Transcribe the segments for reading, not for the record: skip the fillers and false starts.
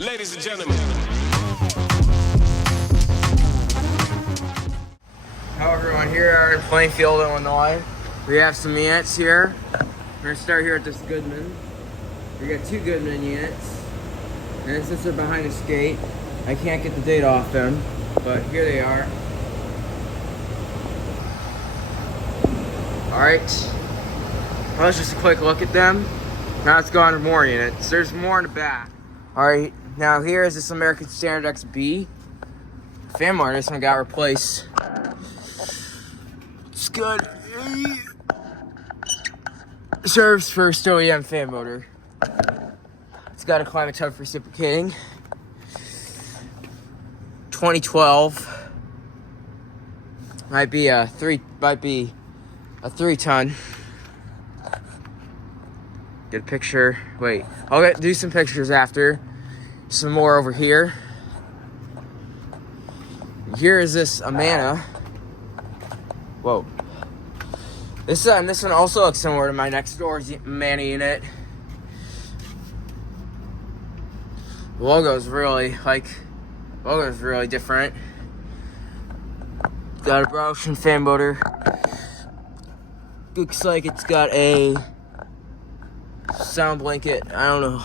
Ladies and gentlemen. Hello everyone, here in Plainfield, Illinois. We have some units here. We're gonna start here at this Goodman. We got two Goodman units. And since they're behind this gate, I can't get the data off them, but here they are. Alright. Well, that's just a quick look at them. Now let's go on to more units. There's more in the back. Alright, now here is this American Standard XB. Fan motor, this one got replaced. It's got a serves first OEM fan motor. It's got a climate tub for reciprocating. 2012. Might be a 3-ton. Get a picture. Wait, I'll do some pictures after. Some more over here. Here is this Amana. Whoa. This one also looks similar to my next door's Amana unit. The logo's really different. Got a Browson fan motor. Looks like it's got a sound blanket. I don't know.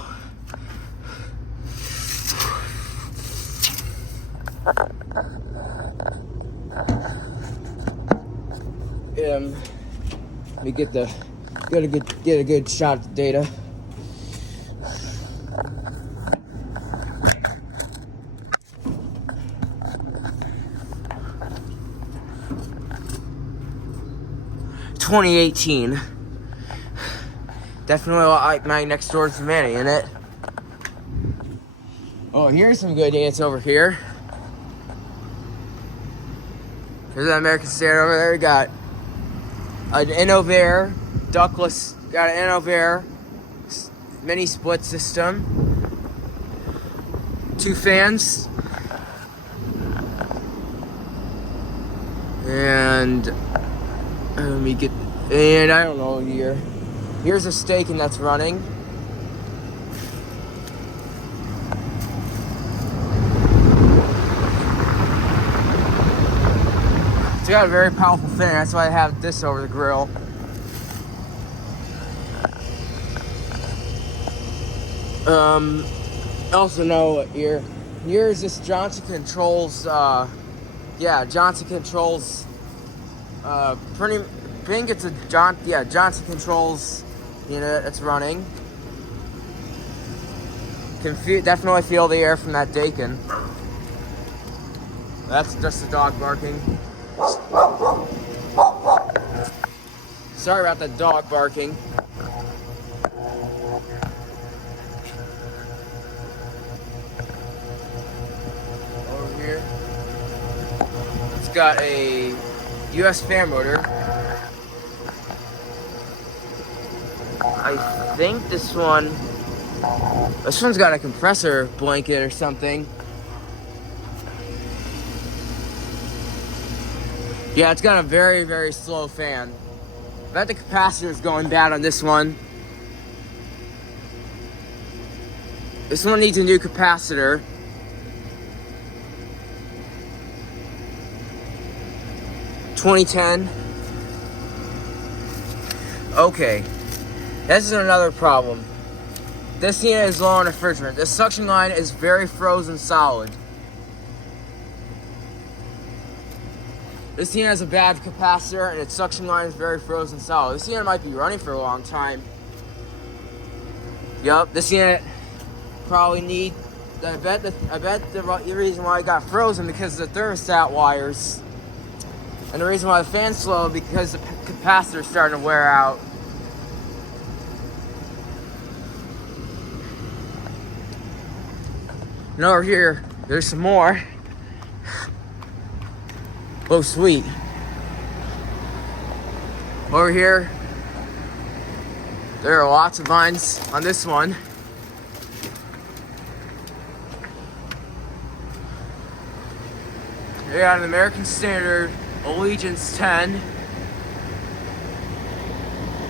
Let me get a good shot at the data. (2018). Definitely like my next door's Savannah in it. Oh, here's some good units over here. There's that American Standard over there. We got an Innovair, ductless, got an Innovair mini split system. 2 fans. And let me get, and I don't know here. Here's a stake and that's running. It's got a very powerful fan, that's why I have this over the grill. Also know here's this Johnson Controls, Johnson Controls, I think it's a Johnson Controls unit that's running. Definitely feel the air from that Dakin. That's just the dog barking. Sorry about the dog barking. Over here, it's got a US fan motor. I think this one's got a compressor blanket or something. Yeah, it's got a very, very slow fan. I bet the capacitor is going bad on this one. This one needs a new capacitor. (2010). Okay, this is another problem. This unit is low on refrigerant. This suction line is very frozen solid. This unit has a bad capacitor and its suction line is very frozen solid. This unit might be running for a long time. Yup, this unit probably need. I bet the reason why it got frozen because of the thermostat wires, and the reason why the fan's slow because the capacitor is starting to wear out. And over here, there's some more. Oh, sweet. Over here, there are lots of vines on this one. They got an American Standard Allegiance 10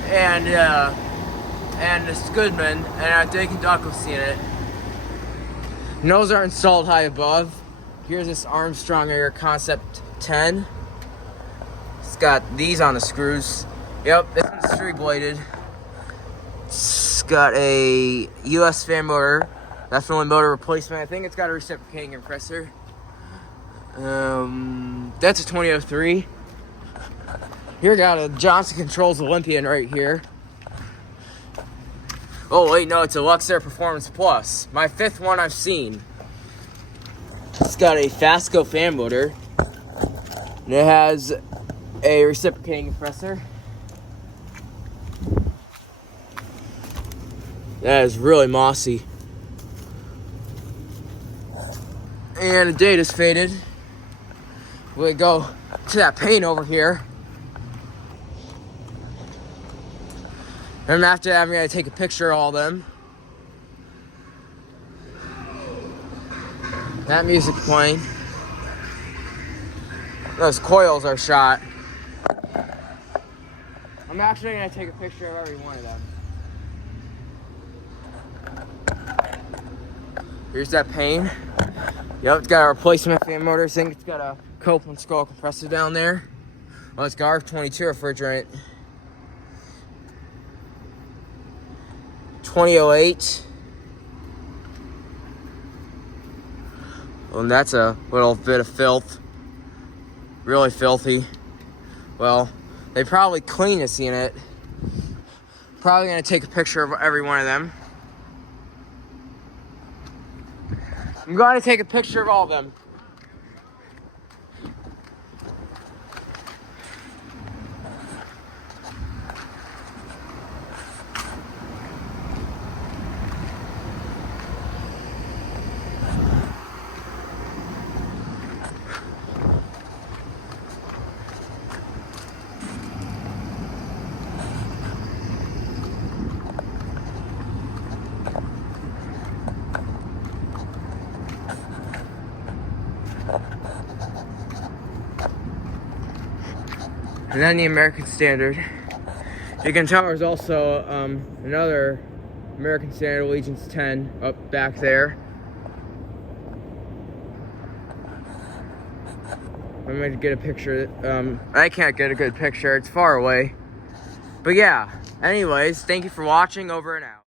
and this Goodman and a Dakin Douglas unit. Nose are installed high above. Here's this Armstrong Air Concept 10. It's got these on the screws. Yep, this one's 3-bladed. It's got a US fan motor. That's the only motor replacement. I think it's got a reciprocating compressor. That's a 2003. Here got a Johnson Controls Olympian right here. Oh wait, no, it's a Luxair Performance Plus. My 5th one I've seen. It's got a Fasco fan motor. And it has a reciprocating compressor. That is really mossy. And the date is faded. We go to that paint over here. And after that, I'm gonna take a picture of all them. That music playing. Those coils are shot. I'm actually gonna take a picture of every one of them. Here's that pane. Yep, it's got a replacement fan motor. I think it's got a Copeland scroll compressor down there. Well, it's got R22 refrigerant. 2008. Well, and that's a little bit of filth. Really filthy. Well, they probably clean this unit. Probably gonna take a picture of every one of them. I'm going to take a picture of all of them. And then the American Standard. You can tell there's also another American Standard Allegiance 10 up back there. I'm gonna get a picture. I can't get a good picture, it's far away. But yeah, anyways, thank you for watching, over and out.